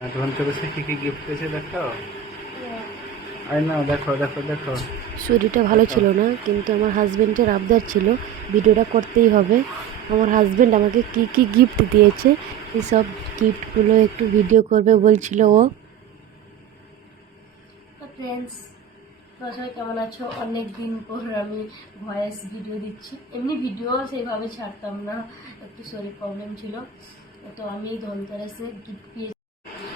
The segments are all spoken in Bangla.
ধনতেরাসে কি কি গিফট পেয়েছে দেখো। আরে না, দেখো দেখো দেখো। শরীরটা ভালো ছিল না, কিন্তু আমার হাজব্যান্ডের আবদার ছিল ভিডিওটা করতেই হবে। আমার হাজব্যান্ড আমাকে কি কি গিফট দিয়েছে, এই সব গিফটগুলো একটু ভিডিও করবে বলছিল ও। তো ফ্রেন্ডস, তোমরা সবাই কেমন আছো? অনেক দিন পর আমি ভয়েস ভিডিও দিচ্ছি। এমনি ভিডিও সেইভাবে ছাড়তাম না, একটু শরীর প্রবলেম ছিল। তো আমি ধনতেরাসে গিফট পেয়েছি।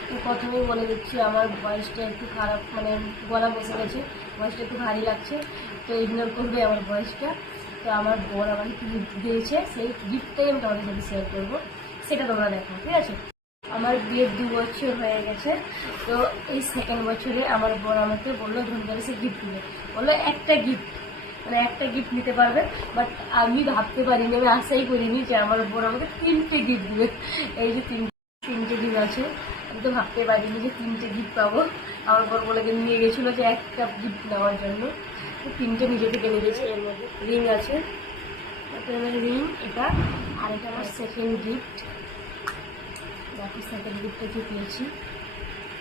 তো প্রথমেই বলে দিচ্ছি, আমার ভয়েসটা একটু খারাপ, মানে গলা বসে গেছে, ভয়েসটা একটু ভারী লাগছে, তো ইগনোর করবে আমার ভয়েসটা। তো আমার বোন আমাকে কি গিফট দিয়েছে, সেই গিফটটাই আমি তোমাদের সাথে শেয়ার করবো, সেটা তোমরা দেখো, ঠিক আছে? আমার বিয়ের 2 বছর হয়ে গেছে। তো এই সেকেন্ড বছরে আমার বোন আমাকে বললো ধনতেরাসে গিফট দিবে, বললো একটা গিফট, মানে একটা গিফট নিতে পারবে। বাট আমি ভাবতে পারিনি, আমি আশাই করিনি যে আমার বোন আমাকে 3টে গিফট দিবে। এই যে তিনটে গিফট আছে, আমি তো ভাবতে পারিনি যে 3টে গিফট পাবো। আমার বোন বলে নিয়ে গেছিলো যে একটা গিফট নেওয়ার জন্য, তো 3টে নিজে থেকে নিয়ে গেছে। এর মধ্যে রিং আছে, রিং এটা, আর এটা আমার সেকেন্ড গিফট। বাকি সেকেন্ড গিফটটা কি পেয়েছি,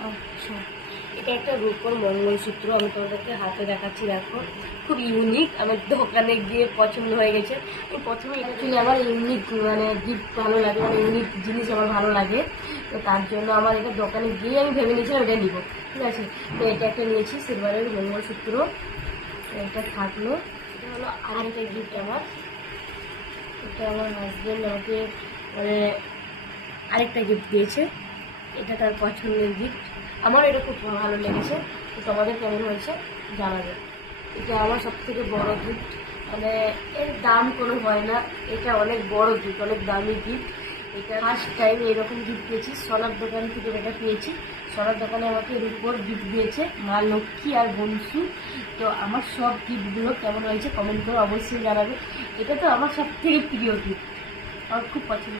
আচ্ছা এটা একটা রূপোর মঙ্গলসূত্র, আমি তোমাদেরকে হাতে দেখাচ্ছি, দেখো খুব ইউনিক। আমার দোকানে গিয়ে পছন্দ হয়ে গেছে। এই প্রথমে অ্যাকচুয়ালি আমার ইউনিক মানে গিফট ভালো লাগে, মানে ইউনিক জিনিস আমার ভালো লাগে। তো তার জন্য আমার এটা দোকানে গিয়ে আমি ভেবে নিয়েছিলাম এটা নিব, ঠিক আছে? তো এটা একটা নিয়েছি, সিলভারের মঙ্গলসূত্র। এটা থাকলো, এটা হলো আরেকটা গিফট আমার। এটা আমার হাজব্যান্ড আমাকে মানে আরেকটা গিফট দিয়েছে, এটা তার পছন্দের গিফট। আমার এটা খুব ভালো লেগেছে। তো তোমাদের কেমন হয়েছে জানাবে। এটা আমার সব থেকে বড় গিফট, মানে এর দাম কোনো হয় না, এটা অনেক বড় গিফট, অনেক দামি গিফট। এটা ফার্স্ট টাইম এরকম গিফট পেয়েছি, সোনার দোকান থেকে এটা পেয়েছি। সোনার দোকানে আমাকে এর উপর গিফট দিয়েছে মা লক্ষ্মী আর বংশু। তো আমার সব গিফটগুলো কেমন হয়েছে কমেন্ট করে অবশ্যই জানাবে। এটা তো আমার সব থেকে প্রিয় গিফট, আমার খুব পছন্দ।